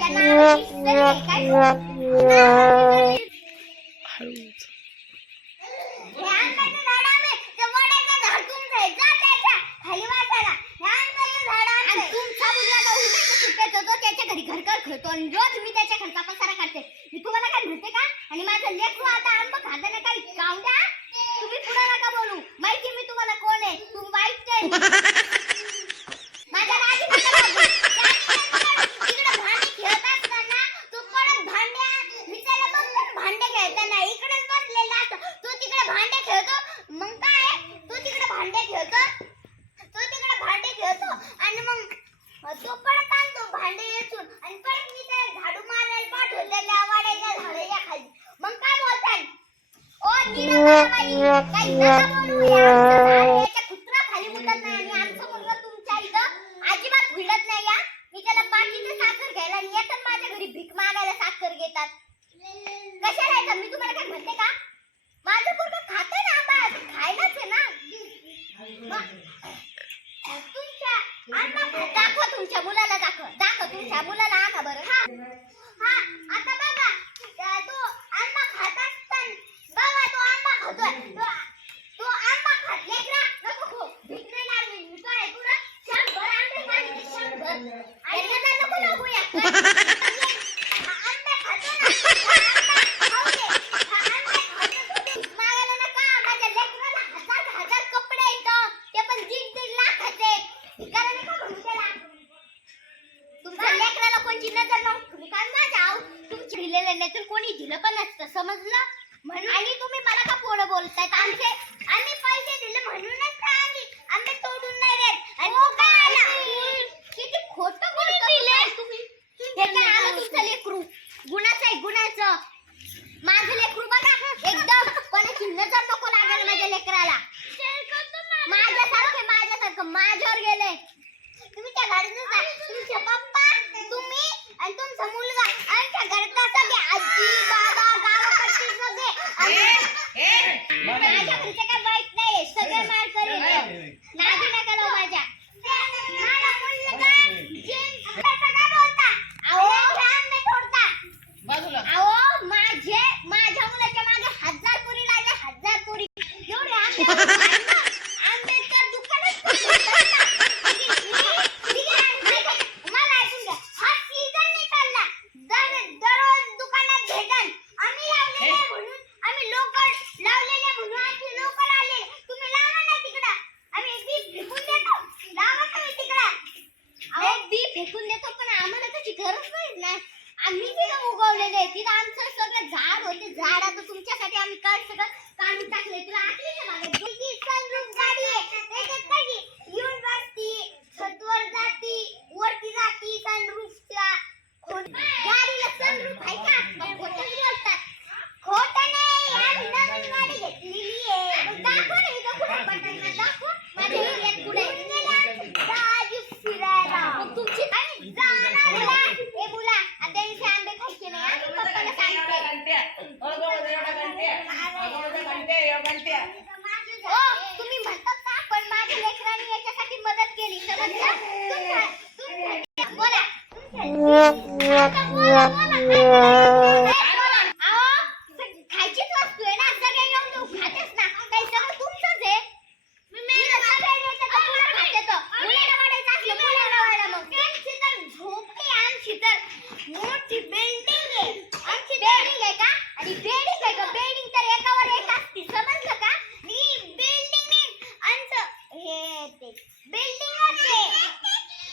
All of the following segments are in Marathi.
माझ्या नावाची सरी काय हळूच हे आंब्याचं झाड आहे ते वड्याचं झाड तुमचं आहे जा त्याच्या खाली वाटायला हे आंब्याचं झाड आहे तुमचा मुलगा तो उलट सुटत होतो त्याच्या घरी घरकर खेळतो आणि रोज मी त्याच्या घरचा पसारा काढते मी तुम्हाला काय म्हणते का आणि माझं लेकरू आता आंबा खाताना काही कावड्या तुम्ही पुढे नका बोलू माहिती मी तुम्हाला कोण आहे तुम्ही वाईट आहे माझ्या राजी नका लागू तिकडे भांडे खेळत असताना तू परत भांड्या मी त्याला बघतो भांडे खेळताना इकडेच बसलेला असतो तू तिकडे भांडे खेळतो मग काय तू तिकडे भांडे खेळतो आणि मग तो परत आणतो भांडे येचून आणि परत मी त्याला झाडू मारायला पाठवलेल्या वाड्याच्या झाडाच्या खाली मग काय बोलताय ओ नीलबाई काही नका बोलू याच्या कुत्रा खाली उतरत नाही आणि आमचा मुलगा तुमच्या इथं अजिबात भिडत नाही या मी त्याला पाठीचं साखर घ्यायला आणि येतात माझ्या घरी भीक मागायला साखर घेतात कशाला येतात मी तुम्हाला काय म्हणते का माझं मुलगा खाते ना आंबा खायलाच आहे ना तुमच्या आंबा दाखवा तुमच्या मुलाला दाखवा तुमच्या मुलाला आणा बरं हा आता बघा तो आंबा खात असताना बघा तो आंबा खातोय तो आंबा खात लेकरा नको खो भीक नाही लागली मी काय तुला 100 आंबे मागितले 100 आणि आता नको लागू या आंबे खातो ना खाऊ दे आंबे खातो मागायला नका माझ्या लेकराला हजार कपडे येतं ते पण 1.5 लाखाचे भिकारा नका म्हणू त्याला तुमच्या लेकराला कोणची नजर नव्हती काय माझ्या तुमची दिलेले नाही तर कोणी दिलं पण नसतं समजलं म्हणून आणि तुम्ही मला का पोळं बोलताय आम्ही पैसे दिले म्हणूनच आम्ही तोडून नाही देत आणि तू काय आला किती खोटं बोलताय तुम्ही हे काय आलं तुमचं लेकरू गुणाचं माझं लेकरू बघा एकदम कोणाची नजर नको लागायला माझ्या लेकराला माझ्यासारखं माझ्यावर गेले तुम्ही त्या घरात तुमचे पप्पा तुम्ही आणि तुमचा मुलगा आणि त्या घरात सगळे आजी बाबा गावाकडचे सगळे माझ्या घरचे काय वाईट नाही सगळे मार करेल नादी नका लावू माझ्या माझा मुलगा काय बोलता अहो माझ्या मुलाच्या मागे 1000 पुरी लागले 1000 पुरी एवढे आंबेडकर दुकानच मला ऐकून घ्या हा सीझन नाही चालला दररोज दुकानात भेटन आम्ही लावलेले म्हणून आम्ही लोकल लावलेले म्हणून आम्ही लोकल आले तुम्ही लावा ना तिकडं आम्ही बी फेकून देतो लावा तुम्ही तिकडं अहो बी फेकून देतो पण आम्हाला त्याची गरज नाही ना आम्ही तिथं उगवलेले आहे तिथं आमचं सगळं झाड होते झाड आता तुमच्यासाठी आम्ही काय सगळं काढून टाकले तुला आठवते का मागे किती सनरूफ गाडी आहे त्याच्यात कशी येऊन बसती छतवर जाती वरती जाती सनरूफच्या गाडीला सनरूफ आहे का मग खोटं बोलतात खोटं नाही आम्ही नवीन गाडी घेतलेली आहे दाखव ना इथं कुठे बटन दाखव माझ्या एरियात कुठे दाजी फिरायला मग तुमची आणि जाणार ए मुला आता इथे आंबे खायचे नाही आम्ही पप्पाला सांगते ओ तुम्ही म्हणतात का पण माझ्या लेकरांनी याच्यासाठी मदत केली समजलं बोला खायचीच वस्तू आहे ना सगळे येऊन तू खातेस ना काही सगळं तुमचंच आहे आमची तर मोठी बिल्डिंग आहे आमची बिल्डिंग आहे का आणि बिल्डिंग आहे का बिल्डिंग तर एकावर एक असते समजलं का मी बिल्डिंग नाही आमचं हे ते बिल्डिंगच आहे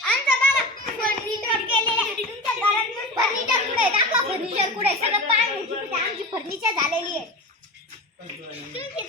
आमचं बघा फर्निचर केलेलं आहे तुमच्या घरात फर्निचर कुठे दाखवा फर्निचर कुठे सगळं पाणी आमची फर्निचर झालेली आहे तुमची